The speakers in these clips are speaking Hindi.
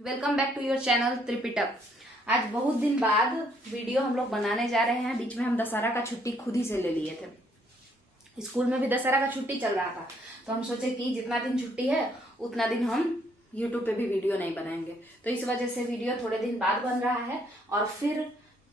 Welcome back to your channel Tripitak. आज बहुत दिन बाद वीडियो हम लोग बनाने जा रहे हैं। बीच में हम दशहरा का छुट्टी खुद ही से ले लिए थे। स्कूल में भी दशहरा का छुट्टी चल रहा था, तो हम सोचे कि जितना दिन छुट्टी है उतना दिन हम यूट्यूब पे भी वीडियो नहीं बनाएंगे। तो इस वजह से वीडियो थोड़े दिन बाद बन रहा है और फिर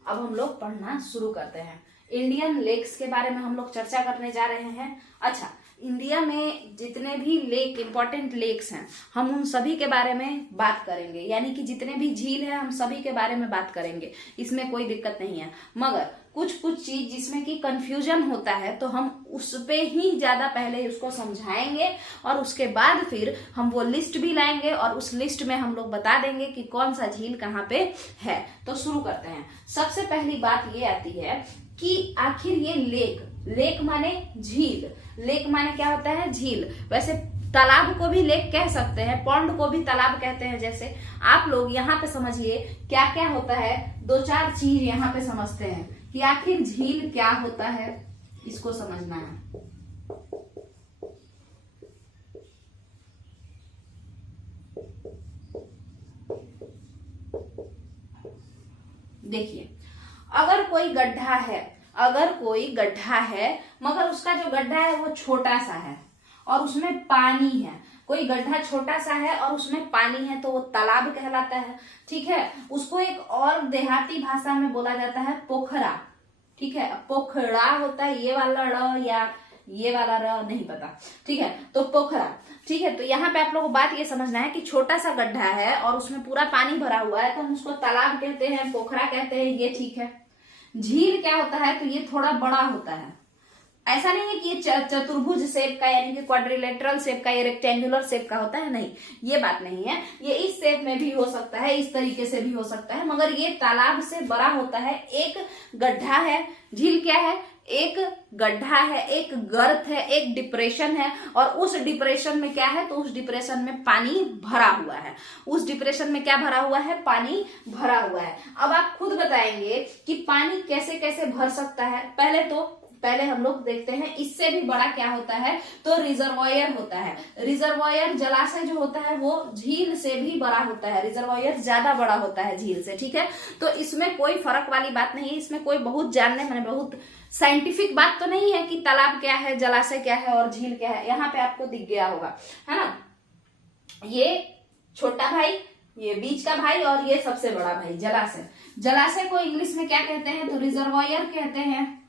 अब हम लोग पढ़ना शुरू करते हैं। इंडियन लेक्स के बारे में हम लोग चर्चा करने जा रहे हैं। अच्छा, इंडिया में जितने भी लेक, इंपॉर्टेंट लेक्स हैं, हम उन सभी के बारे में बात करेंगे। यानी कि जितने भी झील हैं हम सभी के बारे में बात करेंगे, इसमें कोई दिक्कत नहीं है। मगर कुछ चीज जिसमें कि कंफ्यूजन होता है तो हम उस पे ही ज्यादा पहले उसको समझाएंगे और उसके बाद फिर हम वो लिस्ट भी लाएंगे और उस लिस्ट में हम लोग बता देंगे कि कौन सा झील कहाँ पे है। तो शुरू करते हैं। सबसे पहली बात ये आती है कि आखिर ये लेक माने झील, लेक माने क्या होता है? झील। वैसे तालाब को भी लेक कह सकते हैं, पॉन्ड को भी तालाब कहते हैं। जैसे आप लोग यहाँ पे समझिए क्या क्या होता है, दो चार चीज यहाँ पे समझते हैं कि आखिर झील क्या होता है, इसको समझना है। देखिए, अगर कोई गड्ढा है मगर उसका जो गड्ढा है वो छोटा सा है और उसमें पानी है। कोई गड्ढा छोटा सा है और उसमें पानी है तो वो तालाब कहलाता है। ठीक है, उसको एक और देहाती भाषा में बोला जाता है पोखरा। ठीक है, पोखड़ा होता है, ये वाला ड़ या ये वाला र नहीं पता। ठीक है, तो पोखरा। ठीक है, तो यहाँ पे आप लोगों को बात ये समझना है कि छोटा सा गड्ढा है और उसमें पूरा पानी भरा हुआ है तो हम उसको तालाब कहते हैं, पोखरा कहते हैं, ये ठीक है। झील क्या होता है? तो ये थोड़ा बड़ा होता है। ऐसा नहीं है कि ये चतुर्भुज शेप का, यानी कि क्वाड्रिलेटरल शेप का, ये रेक्टेंगुलर शेप का होता है, नहीं, ये बात नहीं है। ये इस शेप में भी हो सकता है, इस तरीके से भी हो सकता है, मगर ये तालाब से बड़ा होता है। एक गड्ढा है, झील क्या है? एक गड्ढा है, एक गर्त है, एक डिप्रेशन है और उस डिप्रेशन में क्या है? तो उस डिप्रेशन में पानी भरा हुआ है। उस डिप्रेशन में क्या भरा हुआ है? पानी भरा हुआ है। अब आप खुद बताएंगे कि पानी कैसे कैसे भर सकता है। पहले हम लोग देखते हैं इससे भी बड़ा क्या होता है, तो रिजर्वायर होता है। रिजर्वायर, जलाशय जो होता है वो झील से भी बड़ा होता है। रिजर्वायर ज्यादा बड़ा होता है झील से। ठीक है, तो इसमें कोई फर्क वाली बात नहीं है। इसमें कोई बहुत साइंटिफिक बात तो नहीं है कि तालाब क्या है, जलाशय क्या है और झील क्या है। यहाँ पे आपको दिख गया होगा, है ना? ये छोटा भाई, ये बीच का भाई और ये सबसे बड़ा भाई जलाशय। जलाशय को इंग्लिश में क्या कहते हैं? तो रिजर्वायर कहते हैं।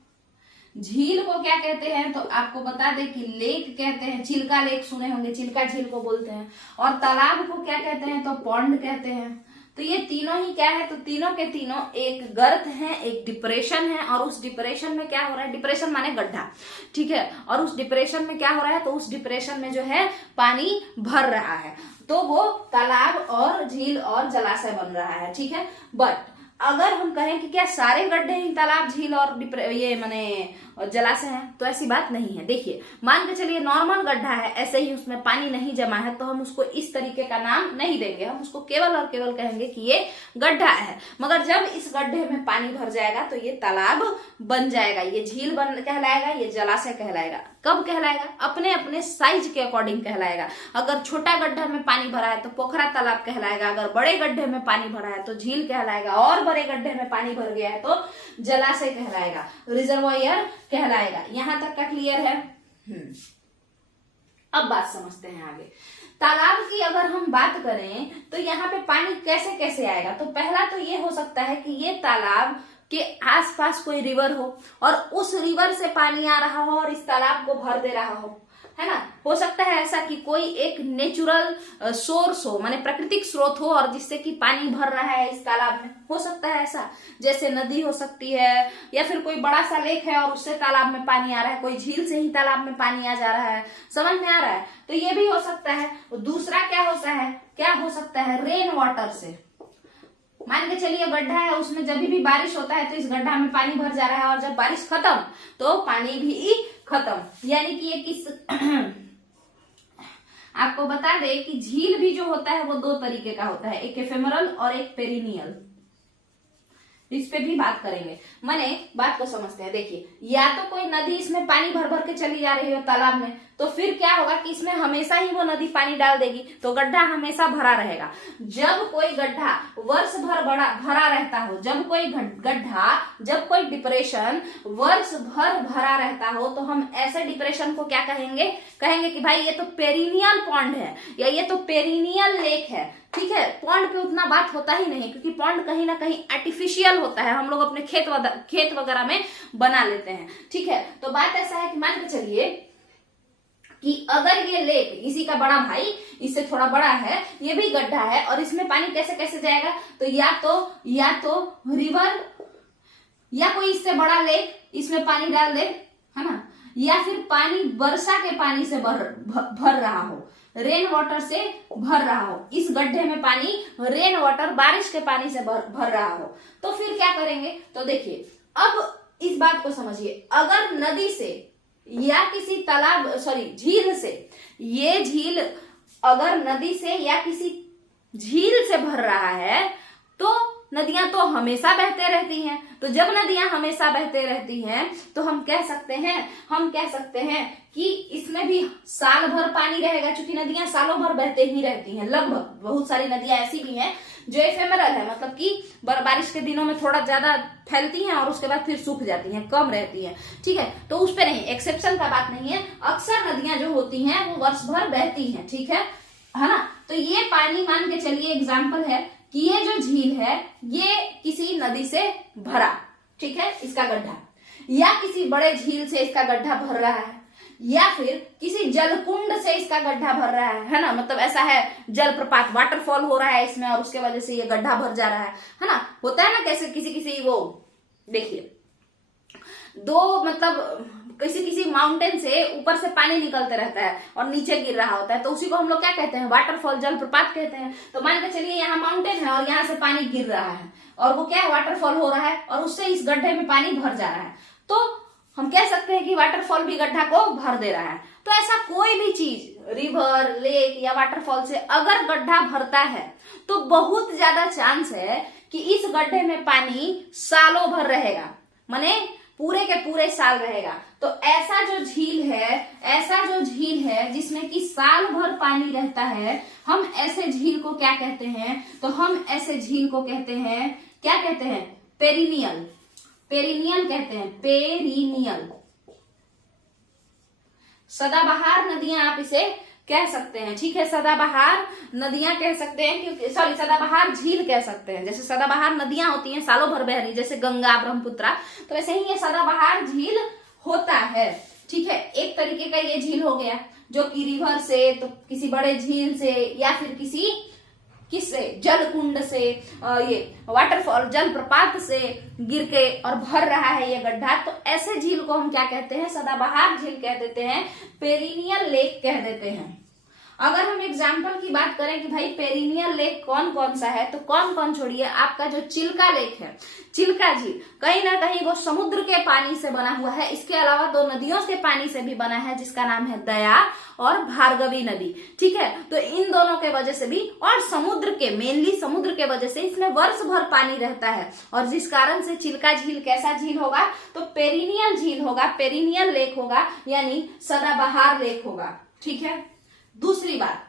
झील को क्या कहते हैं? तो आपको बता दें कि लेक कहते हैं। चिल्का लेक सुने होंगे, चिल्का झील को बोलते हैं। और तालाब को क्या कहते हैं? तो पॉन्ड कहते हैं। तो ये तीनों ही क्या है? तो तीनों के तीनों एक गर्त है, एक डिप्रेशन है और उस डिप्रेशन में क्या हो रहा है? डिप्रेशन माने गड्ढा। ठीक है, और उस डिप्रेशन में क्या हो रहा है? तो उस डिप्रेशन में जो है पानी भर रहा है, तो वो तालाब और झील और जलाशय बन रहा है। ठीक है, बट अगर हम कहें कि क्या सारे गड्ढे ही तालाब, झील और ये माने जलाशय हैं, तो ऐसी बात नहीं है। देखिए, मान के चलिए नॉर्मल गड्ढा है, ऐसे ही उसमें पानी नहीं जमा है, तो हम उसको इस तरीके का नाम नहीं देंगे। हम उसको केवल और केवल कहेंगे कि ये गड्ढा है। मगर जब इस गड्ढे में पानी भर जाएगा तो ये तालाब बन जाएगा, ये झील कहलाएगा, ये जलाशय कहलाएगा। कब कहलाएगा? अपने अपने साइज के अकॉर्डिंग कहलाएगा। अगर छोटा गड्ढा में पानी भरा है तो पोखरा तालाब कहलाएगा, अगर बड़े गड्ढे में पानी भरा है तो झील कहलाएगा, और बड़े गड्ढे में पानी भर गया है तो जलाशय कहलाएगा, रिजर्वायर कहलाएगा। यहां तक का क्लियर है? अब बात समझते हैं आगे। तालाब की अगर हम बात करें तो यहाँ पे पानी कैसे कैसे आएगा? तो पहला तो ये हो सकता है कि ये तालाब के आसपास कोई रिवर हो और उस रिवर से पानी आ रहा हो और इस तालाब को भर दे रहा हो, है ना? हो सकता है ऐसा कि कोई एक नेचुरल सोर्स हो, माने प्राकृतिक स्रोत हो और जिससे कि पानी भर रहा है इस तालाब में। हो सकता है ऐसा, जैसे नदी हो सकती है या फिर कोई बड़ा सा लेक है और उससे तालाब में पानी आ रहा है, कोई झील से ही तालाब में पानी आ जा रहा है। समझ में आ रहा है? तो ये भी हो सकता है। दूसरा क्या हो सकता है? रेन वाटर से। मान के चलिए गड्ढा है, उसमें जब भी बारिश होता है तो इस गड्ढा में पानी भर जा रहा है और जब बारिश खत्म तो पानी भी खत्म। यानी कि ये किस आपको बता दे कि झील भी जो होता है वो दो तरीके का होता है, एक एफेमरल और एक पेरिनियल। इस पे भी बात करेंगे। माने बात को समझते हैं। देखिए, या तो कोई नदी इसमें पानी भर भर के चली जा रही हो तालाब में, तो फिर क्या होगा कि इसमें हमेशा ही वो नदी पानी डाल देगी, तो गड्ढा हमेशा भरा रहेगा। जब कोई गड्ढा वर्ष भर भरा रहता हो, जब कोई गड्ढा, जब कोई डिप्रेशन वर्ष भर भरा रहता हो, तो हम ऐसे डिप्रेशन को क्या कहेंगे? कहेंगे कि भाई ये तो पेरिनियल पॉन्ड है या ये तो पेरिनियल लेक है। ठीक है, पॉन्ड पे उतना बात होता ही नहीं, क्योंकि पॉन्ड कहीं ना कहीं आर्टिफिशियल होता है, हम लोग अपने खेत वगैरह में बना लेते हैं। ठीक है, तो बात ऐसा है कि मान के चलिए कि अगर ये लेक, इसी का बड़ा भाई इससे थोड़ा बड़ा है, ये भी गड्ढा है, और इसमें पानी कैसे कैसे जाएगा? तो या तो रिवर या कोई इससे बड़ा लेक इसमें पानी डाल दे, है ना, या फिर पानी वर्षा के पानी से भर रहा हो, रेन वाटर से भर रहा हो, इस गड्ढे में पानी रेन वाटर बारिश के पानी से भर रहा हो, तो फिर क्या करेंगे? तो देखिए, अब इस बात को समझिए, अगर नदी से या किसी तालाब झील से, ये झील अगर नदी से या किसी झील से भर रहा है, तो नदियां तो हमेशा बहते रहती हैं। तो जब नदियां हमेशा बहते रहती हैं, तो हम कह सकते हैं कि इसमें भी साल भर पानी रहेगा, क्योंकि नदियां सालों भर बहते ही रहती हैं। लगभग बहुत सारी नदियां ऐसी भी हैं जो एफेमरल है, मतलब कि बारिश के दिनों में थोड़ा ज्यादा फैलती हैं और उसके बाद फिर सूख जाती हैं, कम रहती हैं। ठीक है, तो उस पे नहीं, एक्सेप्शन का बात नहीं है। अक्सर नदियां जो होती हैं वो वर्ष भर बहती हैं। ठीक है ना। तो ये पानी, मान के चलिए एग्जाम्पल है कि ये जो झील है ये किसी नदी से भरा, ठीक है, इसका गड्ढा, या किसी बड़े झील से इसका गड्ढा भर रहा है, या फिर किसी जलकुंड से इसका गड्ढा भर रहा है ना, मतलब ऐसा है जलप्रपात, वाटरफॉल हो रहा है इसमें और उसके वजह से ये गड्ढा भर जा रहा है ना। होता है ना कैसे किसी वो, देखिए, दो मतलब किसी माउंटेन से ऊपर से पानी निकलते रहता है और नीचे गिर रहा होता है, तो उसी को हम लोग क्या कहते हैं? वाटरफॉल, जलप्रपात कहते हैं। तो मान के चलिए यहाँ माउंटेन है और यहाँ से पानी गिर रहा है और वो क्या, वाटरफॉल हो रहा है और उससे इस गड्ढे में पानी भर जा रहा है, तो हम कह सकते हैं कि वाटरफॉल भी गड्ढा को भर दे रहा है। तो ऐसा कोई भी चीज, रिवर, लेक या वाटरफॉल से अगर गड्ढा भरता है, तो बहुत ज्यादा चांस है कि इस गड्ढे में पानी सालों भर रहेगा, माने पूरे के पूरे साल रहेगा। तो ऐसा जो झील है जिसमें कि साल भर पानी रहता है, हम ऐसे झील को क्या कहते हैं? तो हम ऐसे झील को कहते हैं, क्या कहते हैं? पेरिनियल कहते हैं, पेरिनियल। सदाबहार नदियां आप इसे कह सकते हैं। ठीक है, सदाबहार नदियां कह सकते हैं, क्योंकि सदाबहार झील कह सकते हैं। जैसे सदाबहार नदियां होती हैं सालों भर बह रही, जैसे गंगा, ब्रह्मपुत्रा, तो वैसे ही ये सदाबहार झील होता है। ठीक है, एक तरीके का ये झील हो गया जो कि रिवर से, तो किसी बड़े झील से या फिर किससे, जलकुंड से, ये वाटरफॉल, जलप्रपात से गिर के और भर रहा है ये गड्ढा, तो ऐसे झील को हम क्या कहते हैं? सदाबहार झील कह देते हैं, पेरिनियल लेक कह देते हैं। अगर हम एग्जाम्पल की बात करें कि भाई पेरिनियल लेक कौन कौन सा है, तो कौन छोड़िए, आपका जो चिल्का लेक है, चिल्का झील, कहीं ना कहीं वो समुद्र के पानी से बना हुआ है। इसके अलावा दो नदियों से पानी से भी बना है, जिसका नाम है दया और भार्गवी नदी। ठीक है, तो इन दोनों के वजह से भी, और मेनली समुद्र के वजह से इसमें वर्ष भर पानी रहता है, और जिस कारण से चिल्का झील कैसा झील होगा? तो पेरिनियल झील होगा, पेरिनियल लेक होगा, यानी सदाबहार लेक होगा। ठीक है, दूसरी बात,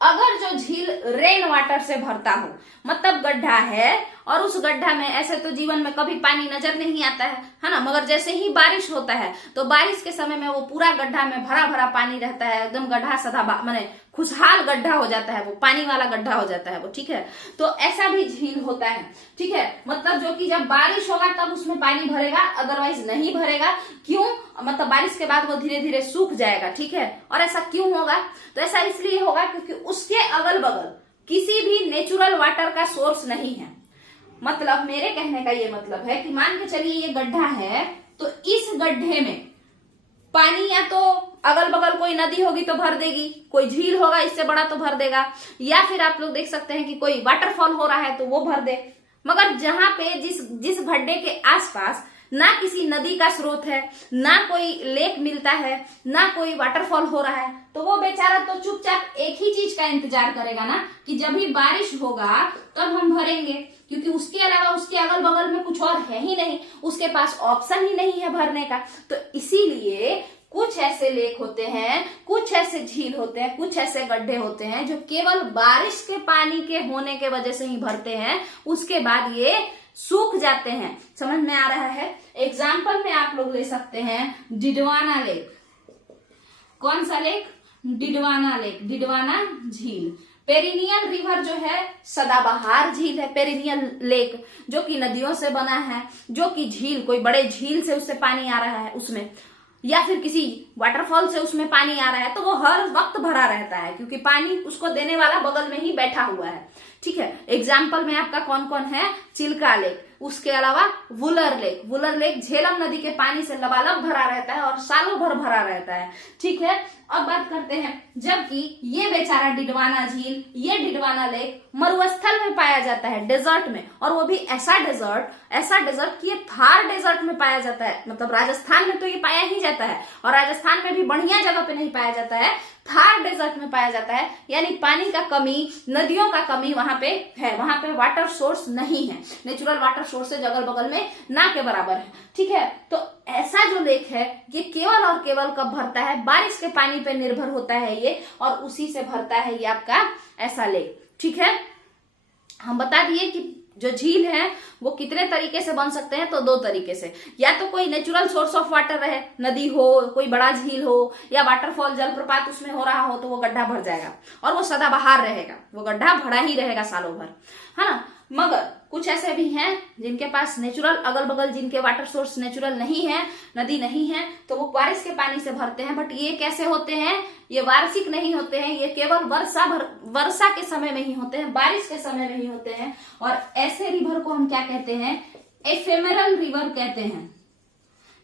अगर जो झील रेन वाटर से भरता हो, मतलब गड्ढा है और उस गड्ढा में ऐसे तो जीवन में कभी पानी नजर नहीं आता है ना, मगर जैसे ही बारिश होता है तो बारिश के समय में वो पूरा गड्ढा में भरा भरा पानी रहता है, एकदम गड्ढा माने खुशहाल गड्ढा हो जाता है, वो पानी वाला गड्ढा हो जाता है वो। ठीक है, तो ऐसा भी झील होता है। ठीक है, मतलब जो कि जब बारिश होगा तब उसमें पानी भरेगा, अदरवाइज नहीं भरेगा। क्यों? मतलब बारिश के बाद वो धीरे धीरे सूख जाएगा। ठीक है, और ऐसा क्यों होगा? तो ऐसा इसलिए होगा क्योंकि उसके अगल बगल किसी भी नेचुरल वाटर का सोर्स नहीं है। मतलब मेरे कहने का ये मतलब है कि मान के चलिए ये गड्ढा है, तो इस गड्ढे में पानी या तो अगल बगल कोई नदी होगी तो भर देगी, कोई झील होगा इससे बड़ा तो भर देगा, या फिर आप लोग देख सकते हैं कि कोई वाटरफॉल हो रहा है तो वो भर दे। मगर जहां पे जिस गड्ढे के आसपास ना किसी नदी का स्रोत है, ना कोई लेक मिलता है, ना कोई वाटरफॉल हो रहा है, तो वो बेचारा तो चुपचाप एक ही चीज का इंतजार करेगा ना कि जब भी बारिश होगा तब हम भरेंगे, क्योंकि उसके अलावा उसके अगल बगल में कुछ और है ही नहीं, उसके पास ऑप्शन ही नहीं है भरने का। तो इसीलिए कुछ ऐसे लेक होते हैं, कुछ ऐसे झील होते हैं, कुछ ऐसे गड्ढे होते हैं जो केवल बारिश के पानी के होने के वजह से ही भरते हैं, उसके बाद ये सूख जाते हैं। समझ में आ रहा है? एग्जाम्पल में आप लोग ले सकते हैं डिडवाना लेक। कौन सा लेक? डिडवाना लेक, डिडवाना झील। पेरिनियल रिवर जो है सदाबहार झील है, पेरिनियल लेक, जो कि नदियों से बना है, जो कि झील कोई बड़े झील से उससे पानी आ रहा है उसमें, या फिर किसी वाटरफॉल से उसमें पानी आ रहा है, तो वो हर वक्त भरा रहता है क्योंकि पानी उसको देने वाला बगल में ही बैठा हुआ है। ठीक है, एग्जाम्पल में आपका कौन कौन है? चिल्का लेक, उसके अलावा वुलर लेक। वुलर लेक झेलम नदी के पानी से लबालब भरा रहता है और सालों भर भरा रहता है। ठीक है, अब बात करते हैं, जबकि ये बेचारा डिडवाना झील, ये डिडवाना लेक मरुस्थल में पाया जाता है, डेजर्ट में, और वो भी ऐसा डेजर्ट कि ये थार डेजर्ट में पाया जाता है। मतलब राजस्थान में तो ये पाया ही जाता है, और राजस्थान में भी बढ़िया जगह पे नहीं पाया जाता है, थार डेजर्ट में पाया जाता है। यानी पानी का कमी, नदियों का कमी वहां पे है, वहां पे वाटर सोर्स नहीं है, नेचुरल वाटर सोर्सेज अगल बगल में ना के बराबर है। ठीक है, तो ऐसा जो लेक है ये केवल और केवल कब भरता है? बारिश के पानी पे निर्भर होता है ये, और उसी से भरता है ये आपका ऐसा लेक। ठीक है, हम बता दिए कि जो झील है वो कितने तरीके से बन सकते हैं, तो दो तरीके से, या तो कोई नेचुरल सोर्स ऑफ वाटर रहे, नदी हो, कोई बड़ा झील हो, या वाटरफॉल जलप्रपात उसमें हो रहा हो, तो वो गड्ढा भर जाएगा और वो सदाबहार रहेगा, वो गड्ढा भरा ही रहेगा सालों भर, है ना। मगर कुछ ऐसे भी हैं जिनके पास नेचुरल अगल बगल, जिनके वाटर सोर्स नेचुरल नहीं है, नदी नहीं है, तो वो बारिश के पानी से भरते हैं। बट ये कैसे होते हैं? ये वार्षिक नहीं होते हैं, ये केवल वर्षा के समय में ही होते हैं, बारिश के समय में ही होते हैं। और ऐसे रिवर को हम क्या कहते हैं? एफेमेरल रिवर कहते हैं।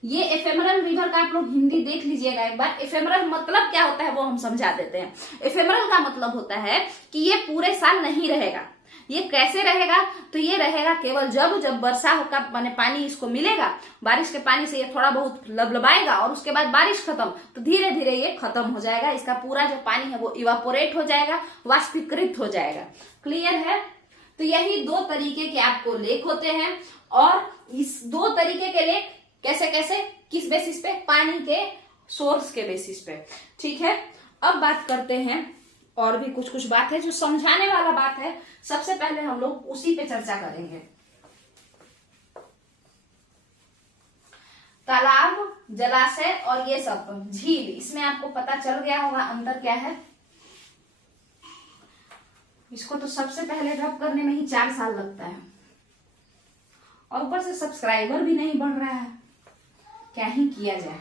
ये एफेमेरल रिवर का आप लोग हिंदी देख लीजिएगा एक बार। एफेमेरल मतलब क्या होता है वो हम समझा देते हैं। एफेमेरल का मतलब होता है कि ये पूरे साल नहीं रहेगा। ये कैसे रहेगा? तो ये रहेगा केवल जब वर्षा का माने पानी इसको मिलेगा, बारिश के पानी से ये थोड़ा बहुत लबलबाएगा, और उसके बाद बारिश खत्म, तो धीरे धीरे ये खत्म हो जाएगा, इसका पूरा जो पानी है वो इवापोरेट हो जाएगा, वाष्पीकृत हो जाएगा। क्लियर है? तो यही दो तरीके के आपको लेक होते हैं, और इस दो तरीके के लेक कैसे कैसे, किस बेसिस पे? पानी के सोर्स के बेसिस पे। ठीक है, अब बात करते हैं, और भी कुछ बात है जो समझाने वाला बात है, सबसे पहले हम लोग उसी पे चर्चा करेंगे। तालाब, जलाशय और ये सब झील, इसमें आपको पता चल गया होगा अंतर क्या है। इसको तो सबसे पहले रब करने में ही 4 साल लगता है, और ऊपर से सब्सक्राइबर भी नहीं बढ़ रहा है, क्या ही किया जाए।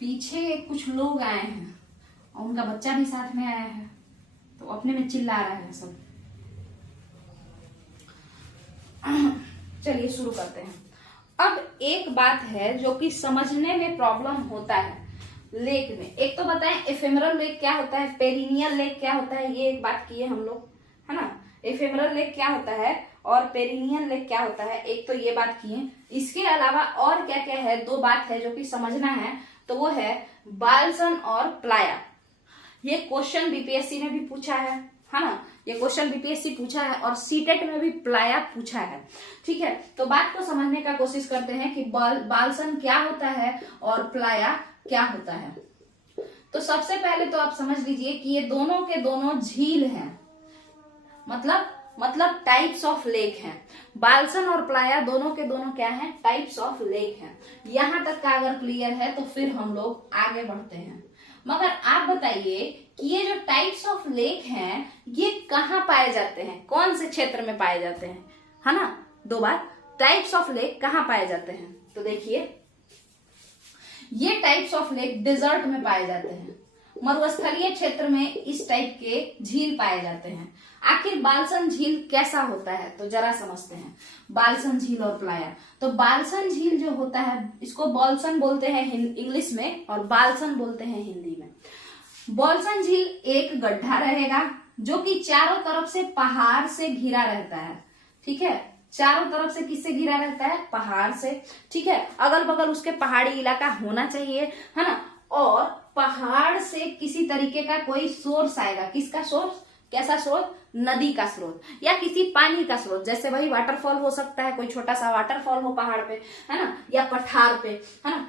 पीछे कुछ लोग आए हैं और उनका बच्चा भी साथ में आया है, तो अपने में चिल्ला रहा है सब। चलिए शुरू करते हैं। अब एक बात है जो कि समझने में प्रॉब्लम होता है लेक में। एक तो बताएं एफेमरल लेक क्या होता है, पेरिनियल लेक क्या होता है, ये एक बात किए हम लोग, है ना। एफेमरल लेक क्या होता है और पेरिनियल लेक क्या होता है, एक तो ये बात किए। इसके अलावा और क्या क्या है, 2 बात है जो कि समझना है, तो वो है बाल्सन और प्लाया। ये क्वेश्चन बीपीएससी ने भी पूछा है ना, ये क्वेश्चन बीपीएससी पूछा है, और सीटेट में भी प्लाया पूछा है। ठीक है, तो बात को समझने का कोशिश करते हैं कि बाल्सन क्या होता है और प्लाया क्या होता है। तो सबसे पहले तो आप समझ लीजिए कि ये दोनों के दोनों झील हैं, मतलब टाइप्स ऑफ लेक हैं। बाल्सन और प्लाया दोनों के दोनों क्या हैं? टाइप्स ऑफ लेक हैं। यहां तक का अगर क्लियर है तो फिर हम लोग आगे बढ़ते हैं। मगर आप बताइए कि ये जो टाइप्स ऑफ लेक हैं ये कहाँ पाए जाते हैं, कौन से क्षेत्र में पाए जाते हैं, है ना। 2 बात, टाइप्स ऑफ लेक कहाँ पाए जाते हैं, तो देखिए ये टाइप्स ऑफ लेक डेजर्ट में पाए जाते हैं। मरुस्थलीय क्षेत्र में इस टाइप के झील पाए जाते हैं। आखिर बालसन झील कैसा होता है तो जरा समझते हैं। बालसन झील और प्लाया। तो बालसन झील जो होता है इसको बॉल्सन बोलते हैं इंग्लिश में और बालसन बोलते हैं हिंदी में। बॉल्सन झील एक गड्ढा रहेगा जो कि चारों तरफ से पहाड़ से घिरा रहता है। ठीक है, चारों तरफ से किससे घिरा रहता है? पहाड़ से। ठीक है, अगल बगल उसके पहाड़ी इलाका होना चाहिए, है ना। और पहाड़ से किसी तरीके का कोई सोर्स आएगा। किसका सोर्स? कैसा स्रोत? नदी का स्रोत या किसी पानी का स्रोत, जैसे वही वाटरफॉल हो सकता है, कोई छोटा सा वाटरफॉल हो पहाड़ पे, है ना, या पठार पे, है ना,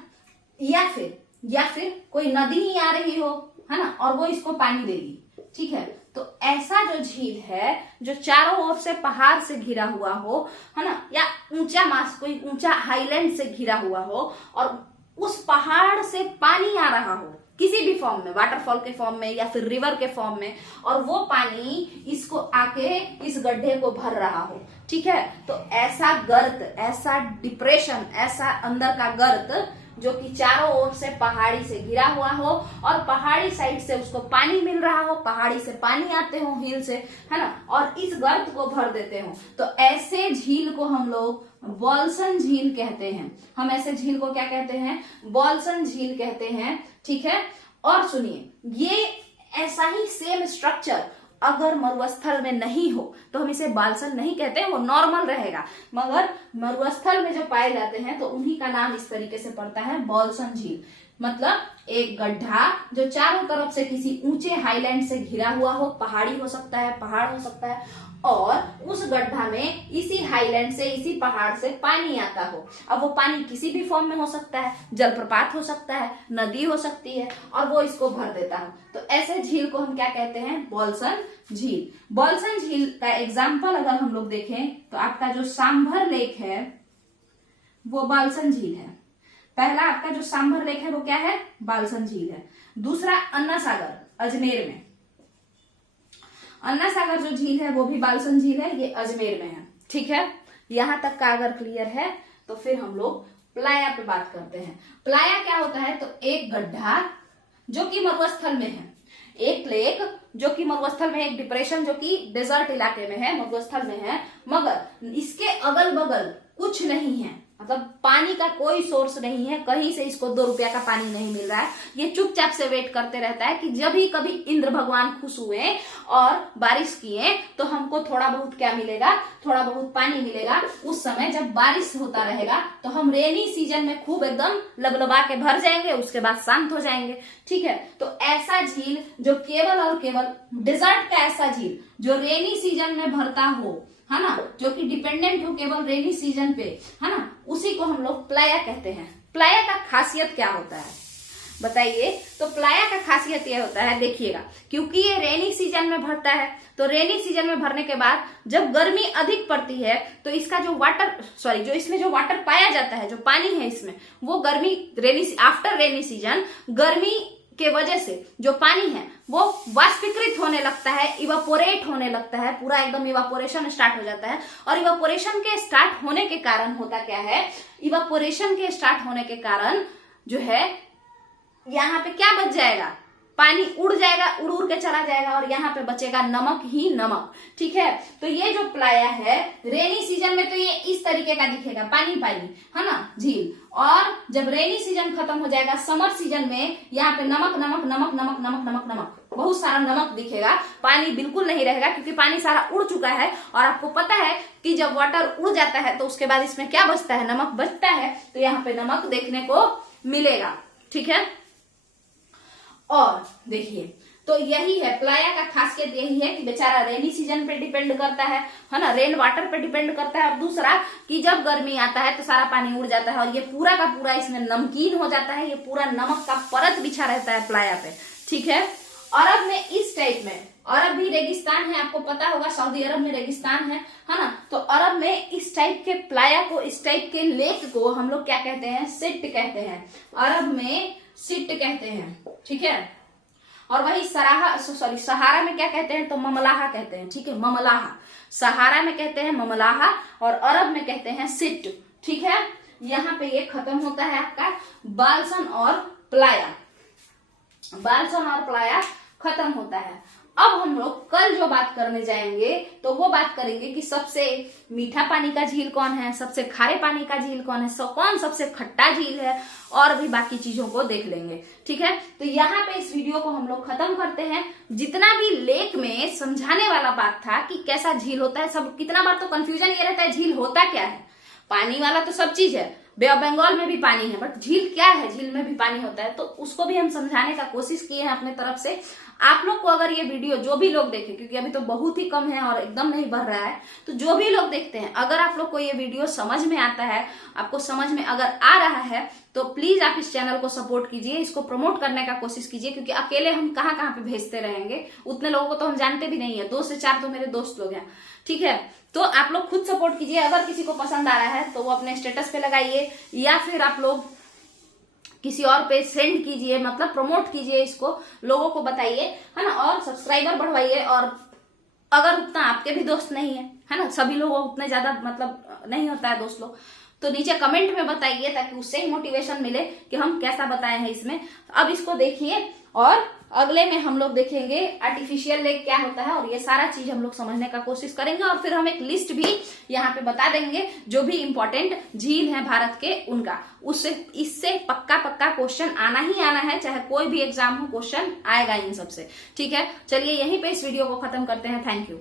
या फिर कोई नदी ही आ रही हो, है ना, और वो इसको पानी देगी। ठीक है, तो ऐसा जो झील है जो चारों ओर से पहाड़ से घिरा हुआ हो, है ना, या कोई ऊंचा हाईलैंड से घिरा हुआ हो और उस पहाड़ से पानी आ रहा हो किसी भी फॉर्म में, वाटरफॉल के फॉर्म में या फिर रिवर के फॉर्म में, और वो पानी इसको आके इस गड्ढे को भर रहा हो। ठीक है, तो ऐसा गर्त, ऐसा डिप्रेशन, ऐसा अंदर का गर्त जो कि चारों ओर से पहाड़ी से घिरा हुआ हो और पहाड़ी साइड से उसको पानी मिल रहा हो, पहाड़ी से पानी आते हो हिल से, है ना, और इस गर्त को भर देते हो, तो ऐसे झील को हम लोग बॉल्सन झील कहते हैं। हम ऐसे झील को क्या कहते हैं? बॉल्सन झील कहते हैं। ठीक है, और सुनिए, ये ऐसा ही सेम स्ट्रक्चर अगर मरुस्थल में नहीं हो तो हम इसे बालसन नहीं कहते, वो नॉर्मल रहेगा, मगर मरुस्थल में जो पाए जाते हैं तो उन्हीं का नाम इस तरीके से पड़ता है बॉल्सन झील। मतलब एक गड्ढा जो चारों तरफ से किसी ऊंचे हाईलैंड से घिरा हुआ हो, पहाड़ी हो सकता है, पहाड़ हो सकता है, और उस गड्ढा में इसी हाईलैंड से, इसी पहाड़ से पानी आता हो। अब वो पानी किसी भी फॉर्म में हो सकता है, जलप्रपात हो सकता है, नदी हो सकती है, और वो इसको भर देता हो। तो ऐसे झील को हम क्या कहते हैं? बॉल्सन झील। बॉल्सन झील का एग्जाम्पल अगर हम लोग देखें तो आपका जो सांभर लेक है वो बालसन झील है। पहला आपका जो सांभर लेक है वो क्या है? बालसन झील है। दूसरा अन्ना सागर अजमेर में, अन्ना सागर जो झील है वो भी बालसन झील है, ये अजमेर में है। ठीक है, यहां तक का अगर क्लियर है तो फिर हम लोग प्लाया पे बात करते हैं। प्लाया क्या होता है? तो एक गड्ढा जो कि मरुस्थल में है, एक लेक जो कि मरुस्थल में, एक डिप्रेशन जो कि डेजर्ट इलाके में है, मरुस्थल में है, मगर इसके अगल बगल कुछ नहीं है, मतलब पानी का कोई सोर्स नहीं है, कहीं से इसको 2 रुपया का पानी नहीं मिल रहा है। ये चुपचाप से वेट करते रहता है कि जब ही कभी इंद्र भगवान खुश हुए और बारिश किए तो हमको थोड़ा बहुत क्या मिलेगा? थोड़ा बहुत पानी मिलेगा। उस समय जब बारिश होता रहेगा तो हम रेनी सीजन में खूब एकदम लबलबा के भर जाएंगे, उसके बाद शांत हो जाएंगे। ठीक है, तो ऐसा झील जो केवल और केवल डेजर्ट का ऐसा झील जो रेनी सीजन में भरता हो, है ना, जो कि डिपेंडेंट हो केवल रेनी सीजन पे, है ना, उसी को हम लोग प्लाया कहते हैं। प्लाया का खासियत क्या होता है बताइए? तो प्लाया का खासियत यह होता है, देखिएगा, क्योंकि ये रेनी सीजन में भरता है, तो रेनी सीजन में भरने के बाद जब गर्मी अधिक पड़ती है तो इसका जो इसमें जो वाटर पाया जाता है, जो पानी है इसमें, वो गर्मी आफ्टर रेनी सीजन गर्मी के वजह से जो पानी है वो वाष्पीकृत होने लगता है, इवापोरेट होने लगता है, पूरा एकदम इवापोरेशन स्टार्ट हो जाता है। और इवापोरेशन के स्टार्ट होने के कारण होता क्या है? इवापोरेशन के स्टार्ट होने के कारण जो है यहाँ पे क्या बच जाएगा? पानी उड़ जाएगा, उड़ के चला जाएगा, और यहाँ पे बचेगा नमक ही नमक। ठीक है, तो ये जो प्लाया है रेनी सीजन में तो ये इस तरीके का दिखेगा, पानी पानी, है ना, झील। और जब रेनी सीजन खत्म हो जाएगा, समर सीजन में यहाँ पे नमक नमक नमक नमक नमक नमक नमक, बहुत सारा नमक दिखेगा, पानी बिल्कुल नहीं रहेगा क्योंकि पानी सारा उड़ चुका है। और आपको पता है कि जब वाटर उड़ जाता है तो उसके बाद इसमें क्या बचता है? नमक बचता है, तो यहाँ पे नमक देखने को मिलेगा। ठीक है, और देखिए, तो यही है प्लाया का खासियत, यही है कि बेचारा रेनी सीजन पे डिपेंड करता है ना, रेन वाटर पे डिपेंड करता है। और दूसरा कि जब गर्मी आता है तो सारा पानी उड़ जाता है और ये पूरा का पूरा इसमें नमकीन हो जाता है, ये पूरा नमक का परत बिछा रहता है प्लाया पे। ठीक है, अरब में इस टाइप में, अरब भी रेगिस्तान है, आपको पता होगा, सऊदी अरब में रेगिस्तान है ना, तो अरब में इस टाइप के प्लाया को, इस टाइप के लेक को हम लोग क्या कहते हैं? सिट कहते हैं। अरब में सिट कहते हैं। ठीक है, और वही सहारा में क्या कहते हैं? तो ममलाहा कहते हैं। ठीक है, ममलाहा, सहारा में कहते हैं ममलाहा और अरब में कहते हैं सिट। ठीक है, यहाँ पे ये खत्म होता है आपका बालसन और प्लाया। बालसन और प्लाया खत्म होता है। अब हम लोग कल जो बात करने जाएंगे तो वो बात करेंगे कि सबसे मीठा पानी का झील कौन है, सबसे खारे पानी का झील कौन है, कौन सबसे खट्टा झील है, और भी बाकी चीजों को देख लेंगे। ठीक है, तो यहाँ पे इस वीडियो को हम लोग खत्म करते हैं। जितना भी लेक में समझाने वाला बात था कि कैसा झील होता है, सब कितना बार तो कंफ्यूजन ये रहता है झील होता क्या है। पानी वाला तो सब चीज है, बे ऑफ बंगाल में भी पानी है, बट झील क्या है, झील में भी पानी होता है, तो उसको भी हम समझाने का कोशिश किए हैं अपने तरफ से। आप लोग को अगर ये वीडियो जो भी लोग देखें, क्योंकि अभी तो बहुत ही कम है और एकदम नहीं बढ़ रहा है, तो जो भी लोग देखते हैं, अगर आप लोग को ये वीडियो समझ में आता है, आपको समझ में अगर आ रहा है, तो प्लीज आप इस चैनल को सपोर्ट कीजिए, इसको प्रमोट करने का कोशिश कीजिए, क्योंकि अकेले हम कहाँ कहाँ पे भेजते रहेंगे, उतने लोगों को तो हम जानते भी नहीं है, 2 से 4 तो मेरे दोस्त लोग हैं। ठीक है, तो आप लोग खुद सपोर्ट कीजिए। अगर किसी को पसंद आ रहा है तो वो अपने स्टेटस पे लगाइए, या फिर आप लोग किसी और पे सेंड कीजिए, मतलब प्रमोट कीजिए, इसको लोगों को बताइए, है ना, और सब्सक्राइबर बढ़वाइए। और अगर उतना आपके भी दोस्त नहीं है ना, सभी लोग उतने ज्यादा मतलब नहीं होता है दोस्त लोग, तो नीचे कमेंट में बताइए, ताकि उससे ही मोटिवेशन मिले कि हम कैसा बताए हैं इसमें। अब इसको देखिए, और अगले में हम लोग देखेंगे आर्टिफिशियल लेक क्या होता है, और ये सारा चीज हम लोग समझने का कोशिश करेंगे। और फिर हम एक लिस्ट भी यहाँ पे बता देंगे जो भी इंपॉर्टेंट झील है भारत के उनका। उससे इससे पक्का क्वेश्चन आना ही आना है, चाहे कोई भी एग्जाम हो, क्वेश्चन आएगा इन सबसे। ठीक है, चलिए यहीं पे इस वीडियो को खत्म करते हैं। Thank you.